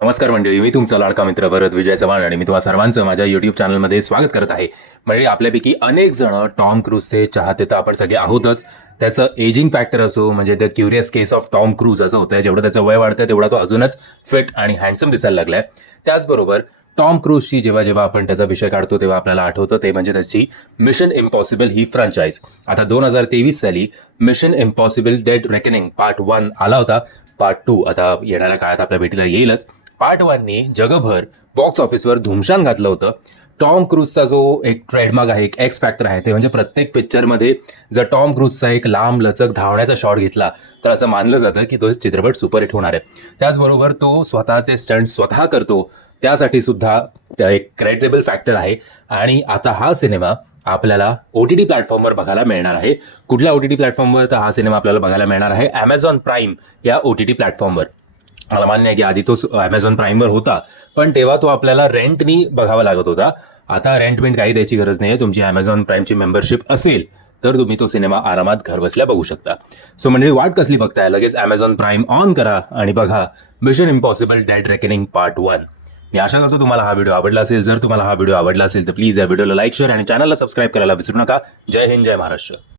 नमस्कार मंडळी, मी तुमचा लाडका मित्र भरत विजय चव्हाण आणि मी तुम्हा सर्वांचं माझ्या युट्यूब चॅनलमध्ये स्वागत करत आहे. म्हणजे आपल्यापैकी अनेक जण टॉम क्रूजचे चाहते तर आपण सगळे आहोतच. त्याचं एजिंग फॅक्टर असो, म्हणजे the curious case of Tom cruise असं होतं. जेवढं त्याचं वय वाढतं तेवढा तो अजूनच फिट आणि हँडसम दिसायला लागलाय. त्याचबरोबर टॉम क्रूजची जेव्हा जेव्हा आपण त्याचा विषय काढतो तेव्हा आपल्याला आठवतं ते म्हणजे त्याची मिशन इम्पॉसिबल ही फ्रँचाईज. आता 2023 साली mission impossible dead reckoning part 1 आला होता. पार्ट 2 आता येणाऱ्या काळात आपल्या भेटीला येईलच. पार्ट 1ने जगभर बॉक्स ऑफिसवर धुमशान घातलं होतं. टॉम क्रूजचा जो एक ट्रेडमार्क आहे, एक एक्स फॅक्टर आहे, ते म्हणजे प्रत्येक पिक्चरमध्ये जर टॉम क्रूजचा एक लांब लचक धावण्याचा शॉट घेतला तर असं मानलं जातं की तो चित्रपट सुपरहिट होणार आहे. त्याचबरोबर तो स्वतःचे स्टंट स्वतः करतो, त्यासाठी सुद्धा एक क्रेडिटेबल फॅक्टर आहे. आणि आता हा सिनेमा आपल्याला OTT प्लॅटफॉर्मवर बघायला मिळणार आहे. कुठल्या OTT प्लॅटफॉर्मवर? तर हा सिनेमा आपल्याला बघायला मिळणार आहे Amazon प्राईम या OTT प्लॅटफॉर्मवर. मला मान्य आहे की आधी तो Amazon प्राईमवर होता, पण तेव्हा तो आपल्याला रेंटनी बघावा लागत होता. आता रेंट काही द्यायची गरज नाही आहे. तुमची Amazon प्राईमची मेंबरशिप असेल तर तुम्ही तो सिनेमा आरामात घरबसल्या बघू शकता. सो म्हणजे वाट कसली बघताय? लगेच Amazon प्राईम ऑन करा आणि बघा mission impossible dead reckoning part 1. मी आशा करतो तुम्हाला हा व्हिडिओ आवडला असेल. जर तुम्हाला हा व्हिडिओ आवडला असेल तर प्लीज या व्हिडिओला लाईक, शेअर आणि चॅनलला सबस्क्राईब करायला विसरू नका. जय हिंद, जय महाराष्ट्र.